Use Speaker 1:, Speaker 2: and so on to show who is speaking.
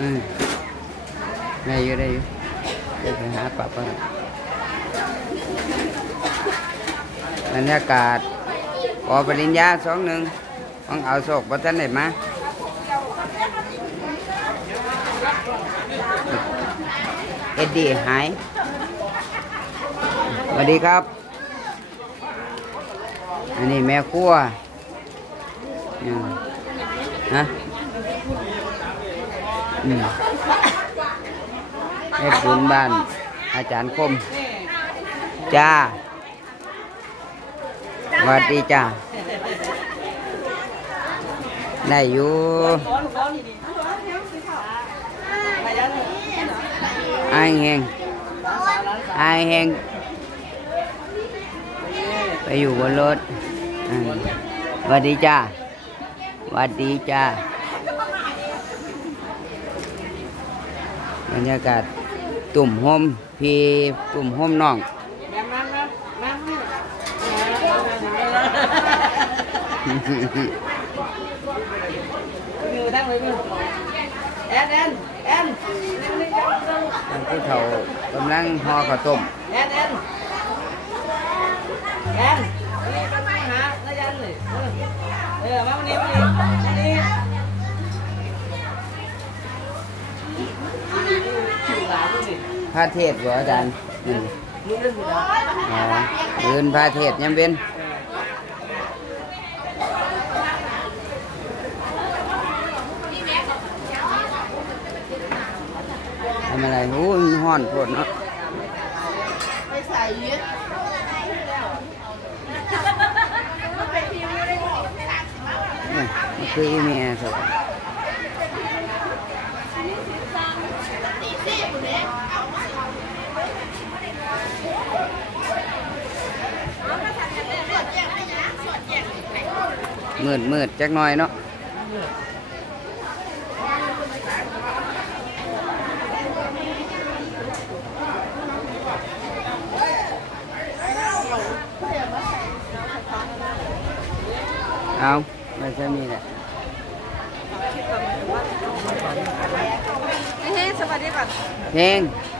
Speaker 1: อืมได้อยู่ได้อยู่เดี๋ยวไปหาปรับก่อนบรรยากาศขอปริญญาสองหนึ่งของเอาโศกบัท่านไหนมาเอ็ดดี้หายสวัสดีครับ อันนี้แม่ครัวฮะ เฮ็ดบุญบ้าน อาจารย์คม จ้าสวัสดีจ้าได้อยู่ไอายแหงอายแหงไปอยู่บนรถสวัสดีจ้าสวัสดีจ้า บรรยากาศตุ่มโฮมพี่ตุ่มโฮมน้อง
Speaker 2: มือทั้งเลยมือแอนแอนแอน
Speaker 1: ผู้เฒ่ากำลังห่อข้าวต้ม
Speaker 2: แอนแอนแอนนี่ก็มาหาแล้วยันเลยเออมาวันนี้วันนี้วันนี้
Speaker 1: พระเทศบ่อาจารย์อืม
Speaker 2: มึงเล่นสิแล้ว
Speaker 1: อ๋อเดินพระเทศยังเป็นทำอะไรโอ้ยมันห้อนโพดเนาะ
Speaker 2: ไปใส่ยึด
Speaker 1: นี่มันคืออีเมียสัก มืดมืดจักหน่อยเนาะเอาไม่ใช่มีแหละ
Speaker 2: เฮ้สวัสดีก่อน
Speaker 1: เพลง
Speaker 2: ส